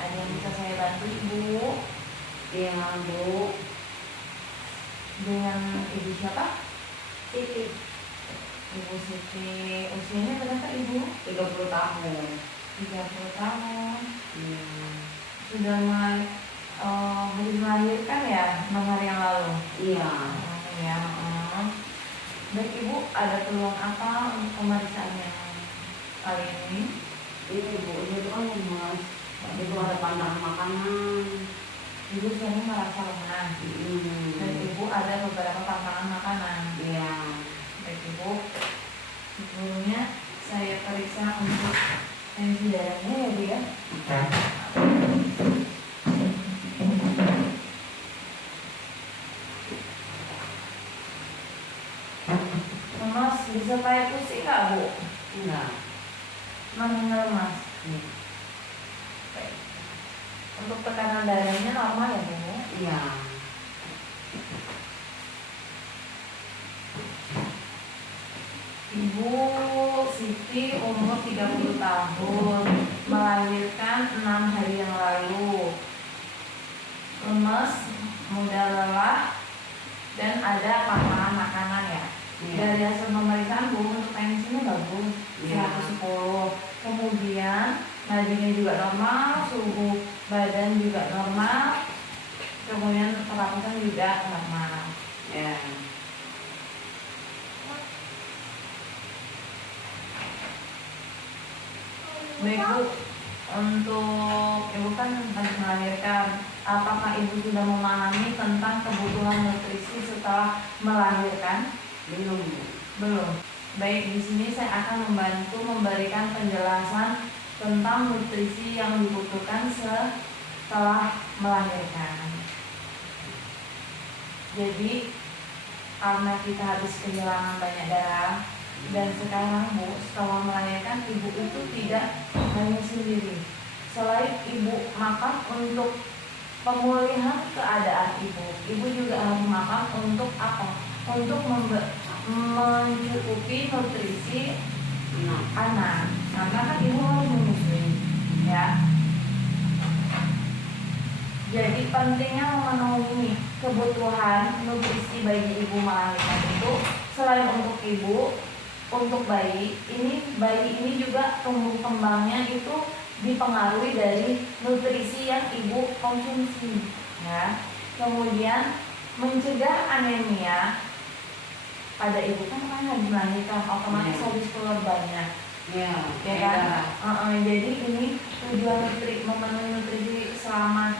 Ada yang bisa saya bantu Ibu? Iya Bu. Dengan Ibu siapa? Siti. Ibu Siti. Usianya berapa Ibu? 30 tahun. 30 tahun. Iya. Sudah mulai habis melahirkan ya 6 hari yang lalu? Iya. Ya. Baik Ibu, ada keluhan apa untuk pemeriksaan yang kali ini? Ini Bu, ini tuh kan lemas. Itu ada pantangan makanan. Ibu sering merasa lemah. Dan Ibu ada beberapa pantangan makanan. Iya. Baik Ibu, sebelumnya saya periksa untuk tensi darahnya ya Bu ya. Lemas disertai pusing nggak Bu? Enggak. Memang lemas. Baik. Untuk tekanan darahnya normal ya Bu? Iya. Ibu Siti umur 30 tahun, melahirkan 6 hari yang lalu. Lemes, mudah lelah, dan ada pantangan makanan ya. Dari hasil pemeriksaan Bu, untuk tensinya bagus, 110. Kemudian nadinya juga normal, suhu badan juga normal, kemudian pernapasan juga normal. Ya. Baik Bu, untuk Ibu kan habis melahirkan, apakah Ibu sudah memahami tentang kebutuhan nutrisi setelah melahirkan? Belum. Belum. Baik, di sini saya akan membantu memberikan penjelasan tentang nutrisi yang dibutuhkan setelah melahirkan. Jadi, karena kita habis kehilangan banyak darah, dan sekarang Bu, setelah melahirkan Ibu itu tidak hanya sendiri. Selain Ibu makan untuk pemulihan keadaan Ibu juga harus makan untuk apa? Untuk mencukupi nutrisi anak. Karena kan Ibu harus menyusui, ya. Jadi pentingnya memenuhi kebutuhan nutrisi bagi Ibu melahirkan itu selain untuk Ibu, untuk bayi ini juga tumbuh kembangnya itu dipengaruhi dari nutrisi yang Ibu konsumsi, ya. Kemudian mencegah anemia pada Ibu kan habis melahirkan otomatis habis keluar banyak, ya kan? Jadi ini tujuan memenuhi nutrisi selama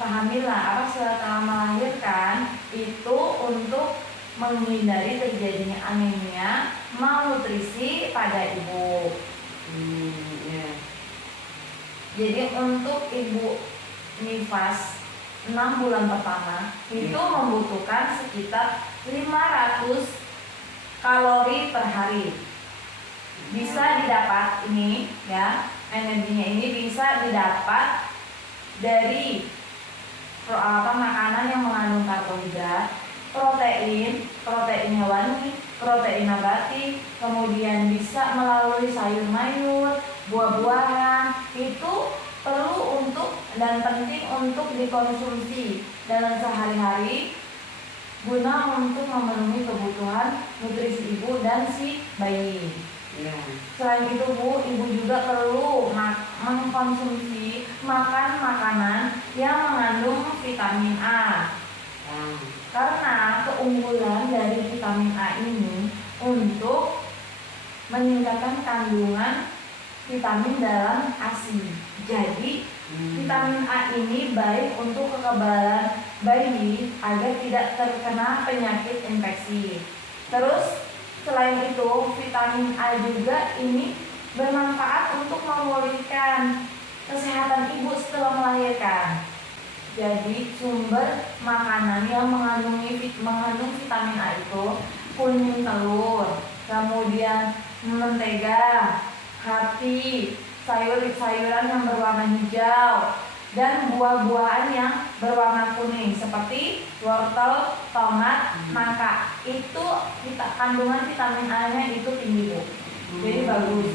kehamilan setelah melahirkan itu untuk menghindari terjadinya anemia, malnutrisi pada Ibu. Jadi untuk Ibu nifas 6 bulan pertama itu membutuhkan sekitar 500 kalori per hari. Bisa didapat ini ya, energinya ini bisa didapat dari makanan yang mengandung karbohidrat, protein hewani, protein nabati, kemudian bisa melalui sayur mayur, buah-buahan. Itu perlu untuk dan penting untuk dikonsumsi dalam sehari-hari guna untuk memenuhi kebutuhan nutrisi Ibu dan si bayi. Selain itu Bu, Ibu juga perlu mengkonsumsi makanan yang mengandung vitamin A. Karena keunggulan dari vitamin A ini untuk meningkatkan kandungan vitamin dalam ASI. Jadi vitamin A ini baik untuk kekebalan bayi agar tidak terkena penyakit infeksi. Terus selain itu vitamin A juga ini bermanfaat untuk memulihkan kesehatan Ibu setelah melahirkan. Jadi sumber makanan yang mengandung vitamin A itu kuning telur, kemudian mentega, hati, sayuran yang berwarna hijau, dan buah-buahan yang berwarna kuning seperti wortel, tomat, nangka. Itu kandungan vitamin A-nya itu tinggi Bu. Jadi bagus.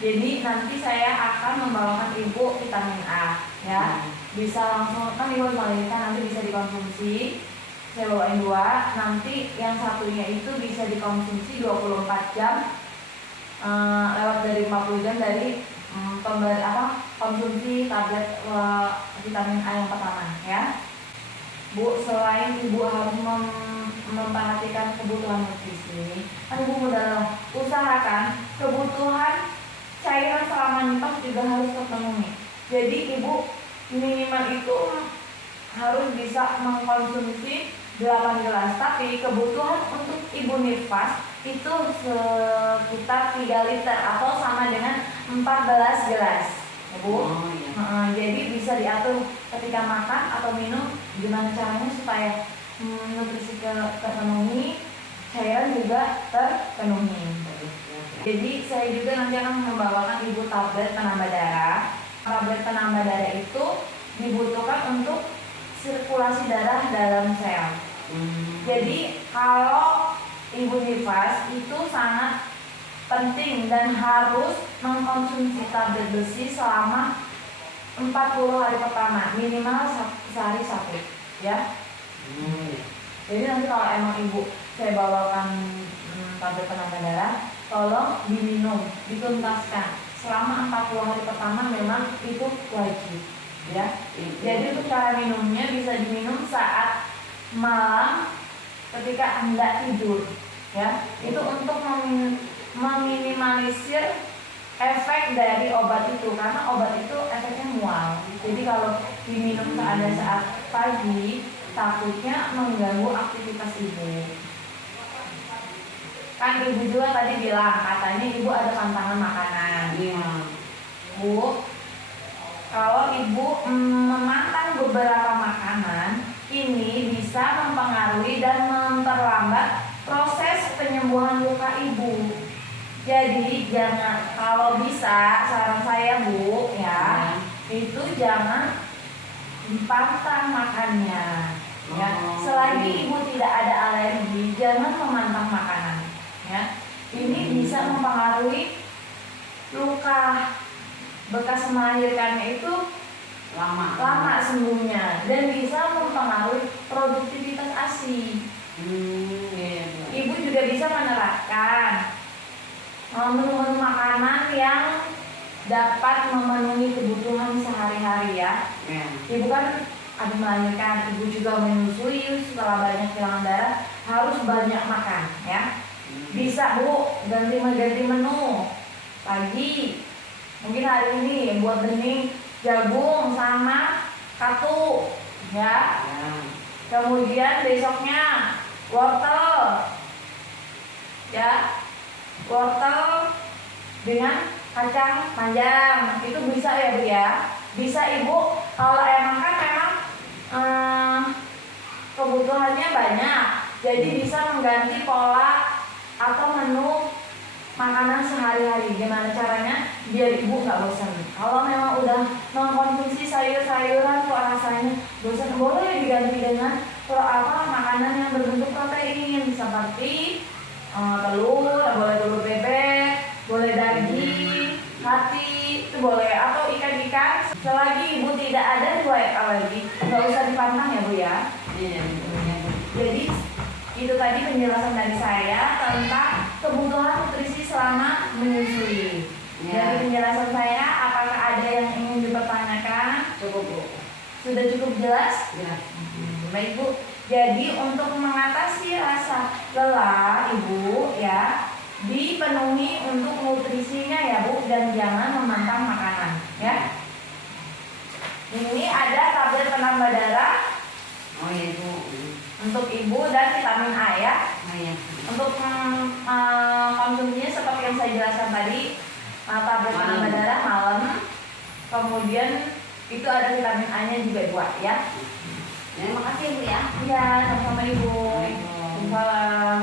Jadi nanti saya akan membawakan Ibu vitamin A. ya. Bisa langsung, kan ibu melahirkan nanti bisa dikonsumsi. Saya bawain 2, nanti yang satunya itu bisa dikonsumsi 24 jam lewat dari 40 jam dari konsumsi tablet vitamin A yang pertama ya. Bu, selain ibu harus memperhatikan kebutuhan nutrisi, kan ibu udah usahakan kebutuhan cairan selama nifas juga harus terpenuhi. Jadi ibu minimal itu harus bisa mengkonsumsi 8 gelas, tapi kebutuhan untuk ibu nifas itu sekitar 3 liter atau sama dengan 14 gelas ya Bu. Jadi bisa diatur ketika makan atau minum gimana caranya supaya nutrisi terpenuhi, cairan juga terpenuhi. Jadi saya juga nanti akan membawakan ibu tablet penambah darah. Tablet penambah darah itu dibutuhkan untuk sirkulasi darah dalam sel. Jadi kalau ibu nifas itu sangat penting dan harus mengkonsumsi tablet besi selama 40 hari pertama, minimal sehari 1 ya. Jadi nanti kalau emang ibu saya bawakan tablet penambah darah, tolong diminum, dituntaskan selama 40 hari pertama, memang itu wajib ya. Jadi untuk cara minumnya bisa diminum saat malam ketika hendak tidur ya. Itu untuk meminimalisir efek dari obat itu, karena obat itu efeknya mual. Jadi kalau diminum saat pagi takutnya mengganggu aktivitas ibu. Kan ibu juga tadi bilang katanya ibu ada pantangan makanan. Iya. Bu, kalau ibu memantang beberapa makanan, ini bisa mempengaruhi dan memperlambat proses penyembuhan luka ibu. Jadi jangan, kalau bisa saran saya Bu ya, itu jangan dipantang makannya ya. Selagi ibu tidak ada alergi, jangan memantang makanan ya. Ini bisa mempengaruhi luka bekas melahirkannya itu lama sembuhnya dan bisa mempengaruhi produktivitas ASI. Ibu juga bisa menerapkan menu-menu makanan yang dapat memenuhi kebutuhan sehari-hari ya. Ibu kan habis melahirkan, ibu juga menyusui, setelah banyak kehilangan darah harus banyak makan ya. Bisa Bu ganti menu pagi, mungkin hari ini buat bening jagung sama katu ya. Kemudian besoknya wortel ya, wortel dengan kacang panjang, itu bisa ya Bu ya. Bisa ibu kalau emang kan memang kebutuhannya banyak, jadi bisa mengganti pola atau menu makanan sehari-hari. Gimana caranya biar ibu nggak bosan? Kalau memang udah mengkonsumsi sayur-sayuran kok rasanya bosan, boleh diganti dengan makanan yang berbentuk protein seperti telur, boleh telur bebek, boleh daging, hati, itu boleh, atau ikan-ikan. Selagi ibu tidak ada riwayat alergi, nggak usah dipantang ya Bu ya. Jadi itu tadi penjelasan dari saya tentang kebutuhan nutrisi selama menyusui. Dari penjelasan saya, apakah ada yang ingin dipertanyakan? Cukup Bu. Sudah cukup jelas? Ya. Baik Bu. Jadi untuk mengatasi rasa lelah ibu ya, dipenuhi untuk nutrisinya ya Bu, dan jangan memantang makanan ya. Ini ada tablet penambah darah. Oh iya Bu. Untuk ibu dan vitamin A ya. Untuk konsumsinya seperti yang saya jelaskan tadi, tablet penambah darah malam. Kemudian itu ada vitamin A-nya juga 2 ya. Terima kasih Bu ya. Iya, sama-sama ibu. Waalaikumsalam.